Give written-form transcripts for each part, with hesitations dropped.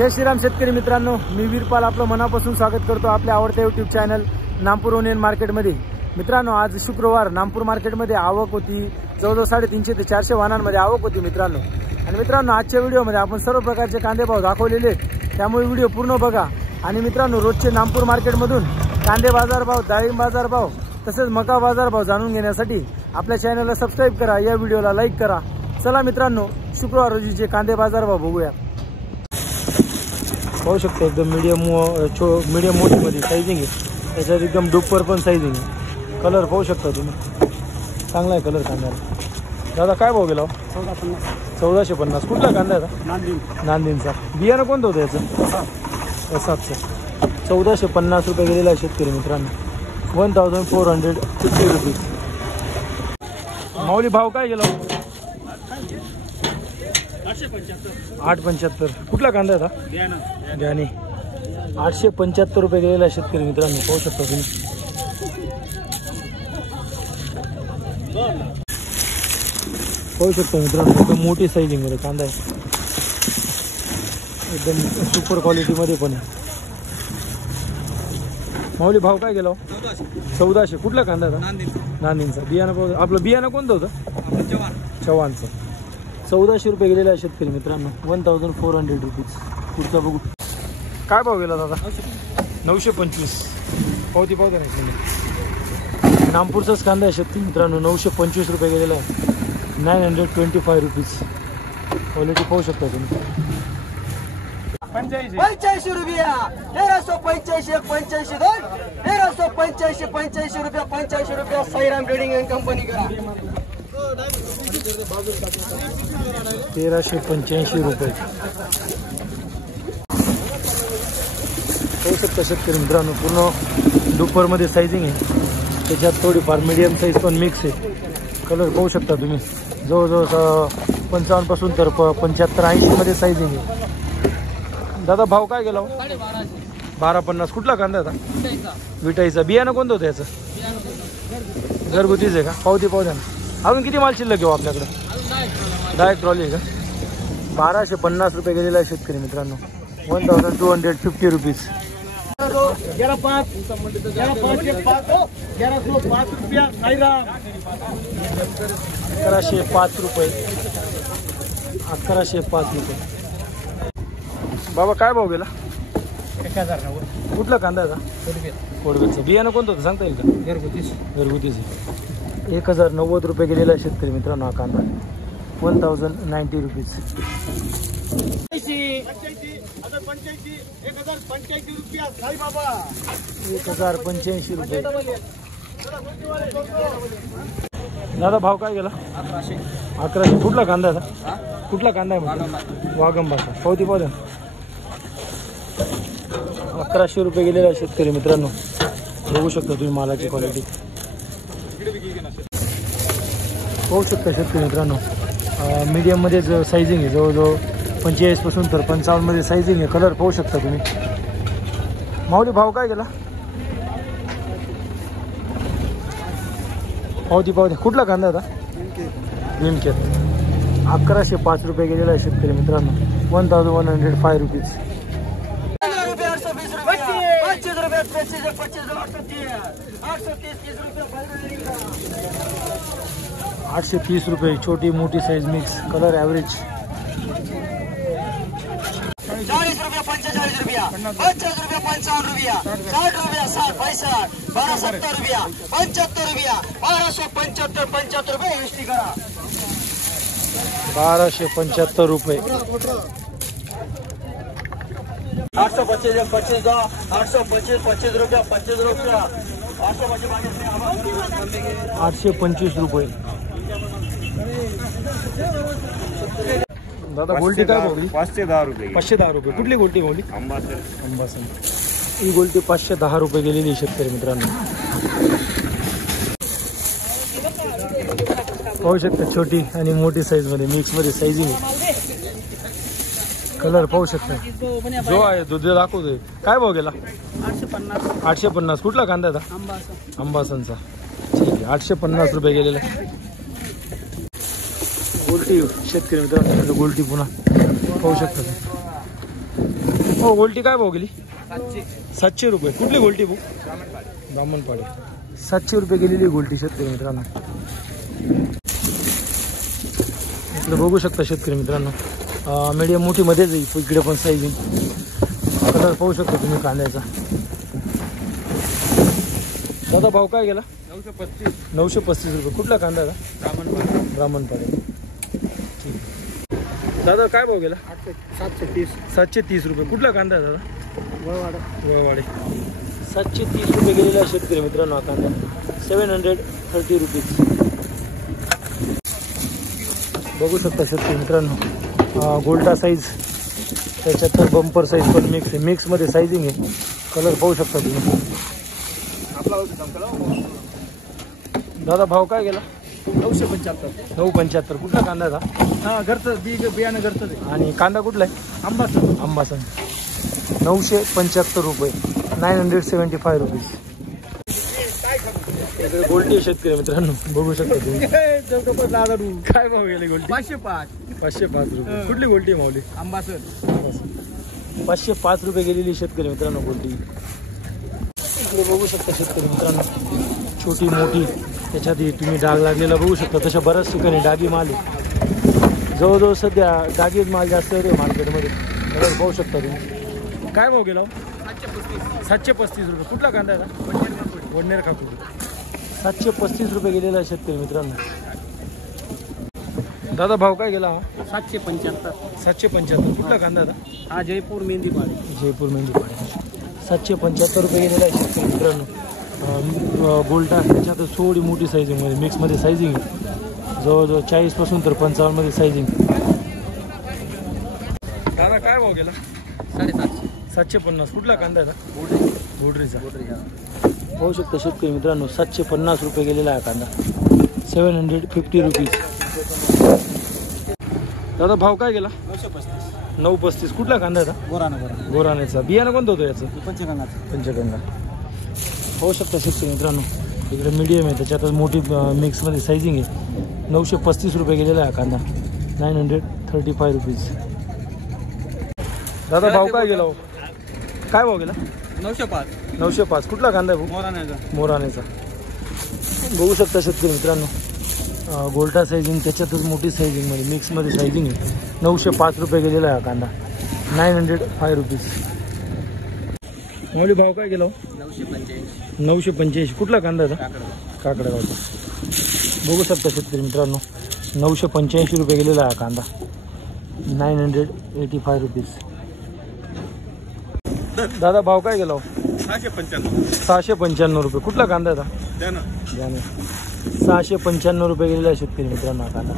जय श्रीराम शेतकरी मित्रांनो, मी वीरपाल आपलं मनापासून स्वागत करतो आपल्या आवडत्या यूट्यूब चॅनल नामपूर ओनियन मार्केटमध्ये। मित्रांनो, आज शुक्रवार नामपूर मार्केटमध्ये आवक होती जवळजवळ 350 ते 400 वाहनांमध्ये आवक होती मित्रांनो। आणि मित्रांनो, आजच्या व्हिडिओमध्ये आपण सर्व प्रकारचे कांदे भाव दाखवलेले आहेत, त्यामुळे व्हिडिओ पूर्ण बघा। आणि मित्रांनो, रोजचे नामपूर मार्केटमधून कांदे बाजार भाव, डाळिंब बाजार भाव तसेच मका बाजार भाव जाणून घेण्यासाठी आपल्या चॅनलला सबस्क्राइब करा, या व्हिडिओला लाईक करा। चला मित्रांनो, शुक्रवार रोजीचे कांदे बाजार भाव बघूया। पाहू शकतो एकदम मीडियम मोठीमध्ये साइजिंग आहे, त्याच्यात एकदम डुप्पर पण साइजिंग आहे। कलर पाहू शकता तुम्ही, चांगला आहे कलर कांद्याला। दादा काय भाव गेला? 1450। कुठला कांदा आहे? नांदींचा। बियाणं कोणतं होतं याचं? सातचं। 1450 रुपये गेलेला आहे शेतकरी मित्रांनो, 1450 रुपीज। माऊली भाव काय गेला? 875। कुठला कांदा आहे आता? ज्ञानी। 875 रुपये गेलेला आहे शेतकरी मित्रांनो, पाहू शकता तुम्ही। पाहू शकता मित्रांनो, एकदम मोठी साइजिंग मध्ये कांदा आहे, एकदम सुपर क्वालिटी मध्ये पण आहे। माऊली भाव काय गेला? 1400। कुठला कांदा आहे? नांदींचा। बियाणं आपलं बियाणं कोणतं होतं? चव्हाणचं। 1400 रुपये गेलेला आहे शेतकरी मित्रांनो, 1400 रुपीज। पुढचा बघू काय भाव गेला दादा? 925। पावती नाही, नामपूरचाच कांदा आहे शेतकरी मित्रांनो, 925 रुपये गेलेला आहे, 925 रुपीज। क्वालिटी पाहू शकता तुम्ही। 85 रुपया, 1385, 85 दोन, 1385, 85 रुपया, 85 रुपया। साईराम ट्रेडिंग अँड कंपनी करा। 1385 रुपये। पाहू शकता शेतकरी मित्रांनो, पूर्ण दुपारमध्ये साइजिंग आहे, त्याच्यात थोडीफार मीडियम साईज पण मिक्स आहे। कलर पाहू शकता तुम्ही, जवळजवळ 55 पासून तर 75-80 मध्ये साइजिंग आहे। दादा भाव काय गेला? 1250। कुठला कांदा आता? विटाईचा। बियाणं कोणतं होतं याचं? घरगुतीच आहे का? पावती पाहू द्या ना। अजून किती माल शिल्लक घेऊ आपल्याकडे? डायरेक्ट ट्रॉली आहे का? 1250 रुपये गेलेला आहे शेतकरी मित्रांनो, 1250 रुपीज। 1105 रुपये, 1105 रुपये। बाबा काय भाव गेला? 1090। कुठला कांदा आहे? कोडगेचं। बियाणं कोणतं होतं सांगता येईल का? घरगुतीच आहे। 1090 रुपये गेलेला आहे शेतकरी मित्रांनो हा कांदा, 1090 रुपीज। 1085 रुपये। दादा भाव काय गेला? 1100। कुठला कांदा आहे? कुठला कांदा आहे? वागंबाचा। पावती पाहू द्या। 1100 रुपये गेलेला आहे शेतकरी मित्रांनो, बघू शकता तुम्ही मालाची क्वालिटी। पाहू शकता शेतकरी मित्रांनो, मीडियम मध्ये साइजिंग आहे, जवळजवळ 45 पासून तर 55 मध्ये साइजिंग आहे। कलर पाहू शकता तुम्ही। माऊली भाव काय गेला? पावती पाहू द्या। कुठला कांदा आता? विमकेत। 1105 रुपये गेलेला आहे शेतकरी मित्रांनो, 1105 रुपीज। 830 रुपये, छोटी मोठी साइज मिक्स, कलर एवरेज। 40 रुपया, 45 रुपया, 50 रुपया, 55 रुपया, 60 रुपया, 60 पैसा, 1270 रुपया, 75 रुपया, 1275, 75 रुपये एसटी करा। 1275 रुपये। 825, 25 दो, 825, 25 रुपया, 25 रुपया, 825 रुपये। दादा गोल्टी काय भाव? 510 रुपये। 510 रुपये। कुठली गोल्टी भावली? अंबासन। ही गोल्टी 510 रुपये गेलेली शेतकरी मित्रांनो, पाहू शकता। छोटी आणि मोठी साईज मध्ये मिक्स मध्ये साइजिंग आहे, कलर पाहू शकता। जो आहे दूध दाखवतोय। काय भाव गेला? 850। कुठला कांदा आहे? अंबासनचा। ठीक आहे, 850 रुपये गेलेला। गोल्टी शेतकरी मित्रांनो, गोल्टी पुन्हा पाहू शकता। हो गोल्टी काय भाव गेली? 700 रुपये. कुठली गोल्टी भाऊ? ब्राह्मणपाडे. 700 रुपये गेलेली गोल्टी शेतकरी मित्रांनो. इकडे बघू शकता शेतकरी मित्रांनो, मीडियम मोठीमध्येच आहे. इकडे पण साईजिंग कलर पाहू शकता तुम्ही कांद्याचा. दादा भाव काय गेला? 935 रुपये. कुठला कांदा का? ब्राह्मणपाडे. ठीक. दादा काय भाव गेला? 730 रुपये. कुठला कांदा आहे दादा? वळवाडे. 730 रुपये गेलेला शेतकरी मित्रांनो हा कांदा. 730 रुपीज. बघू शकता शेतकरी मित्रांनो, गोल्टा साईज, त्याच्यात तर बंपर साईज पण मिक्स आहे. मिक्समध्ये साईजिंग आहे. कलर पाहू शकता तुम्ही. दादा भाव काय गेला? 975. कुठला कांदा आहे? हा घरचं बियाणं घरचं. आणि कांदा कुठला आहे? आंबासन. 975 रुपये. 975 रुपीज. गोल्टी शेतकरी मित्रांनो बघू शकता तुम्ही. काय भाव गेले गोल्टी? 505 रुपये. कुठली गोल्टी मावली? आंबासन. 505 रुपये गेलेली शेतकरी मित्रांनो गोल्टी. इकडे बघू शकता शेतकरी मित्रांनो, छोटी मोठी त्याच्यात तुम्ही डाग लागलेला बघू शकता. तशा बऱ्याच ठिकाणी डागी माल आहे. जवळजवळ सध्या डागीच माल जास्त आहे मार्केटमध्ये. कलर पाहू शकता तुम्ही. काय भाव गेला? 735 रुपये. कुठला कांदा आहे? वडनेर कापूर. 735 रुपये गेलेला आहे शेतकरी मित्रांनो. दादा भाव काय गेला? 775. कुठला कांदा आहे? हा जयपूर मेंदीपाडे. 775 रुपये गेलेला आहे शेतकरी मित्रांनो. गोल्टा त्याच्यात थोडी मोठी साईजिंगमध्ये मिक्समध्ये साईजिंग आहे. जवळजवळ 40 पासून तर 55 मध्ये साईजिंग. दादा काय भाव गेला? 750. कुठला कांदा आहे? गोडरीचा. पाहू शकता शेतकरी मित्रांनो, 750 रुपये गेलेला आहे कांदा. 750 रुपीज. दादा भाव काय गेला? 935. कुठला कांदा आहे? गोराण्याचा. बियाणं कोणतं होतं याचं? पंचगंगा. पाहू शकता शेतकरी मित्रांनो, इकडे मीडियम आहे, त्याच्यातच मोठी मिक्समध्ये साईजिंग आहे. 935 रुपये गेलेला आहे कांदा. 935 रुपीज. दादा भाव काय गेला? काय भाव गेला? 905. कुठला कांदा आहे भाऊ? मोराण्याचा. बघू शकता शेतकरी मित्रांनो, गोल्टा साईजिंग त्याच्यातच मोठी साईजिंगमध्ये मिक्समध्ये साईजिंग आहे. 905 रुपये गेलेला आहे कांदा. 905 रुपीज. माऊली भाव काय गेला? 985. कुठला कांदा आहे? काकडा गावचा. बघू शकता शेतकरी मित्रांनो, 985 रुपये गेलेला आहे कांदा. 985 रुपीज. दादा भाव काय गेला? 695 रुपये. कुठला कांदा आहे? 695 रुपये गेलेला आहे शेतकरी मित्रांनो हा कांदा.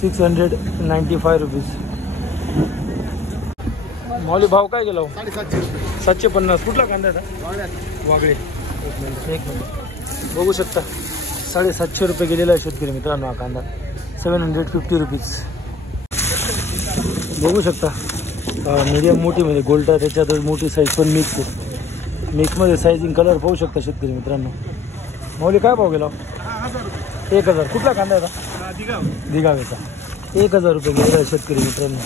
695 रुपीज. माऊली भाव काय गेला? 750. कुठला कांदा आहे? वागळे. एक मिनिट. बघू शकता 750 रुपये गेलेला आहे शेतकरी मित्रांनो हा कांदा. 750 रुपीज. बघू शकता मीडियम मोठीमध्ये गोल्टा त्याच्यातच मोठी साईज पण मिक्स आहे. मिक्समध्ये साईजिंग कलर पाहू शकता शेतकरी मित्रांनो. माऊली काय भाव गेला? 1000. कुठला कांदा आहे? दिगावेचा. 1000 रुपये गेलेला आहे शेतकरी मित्रांनो.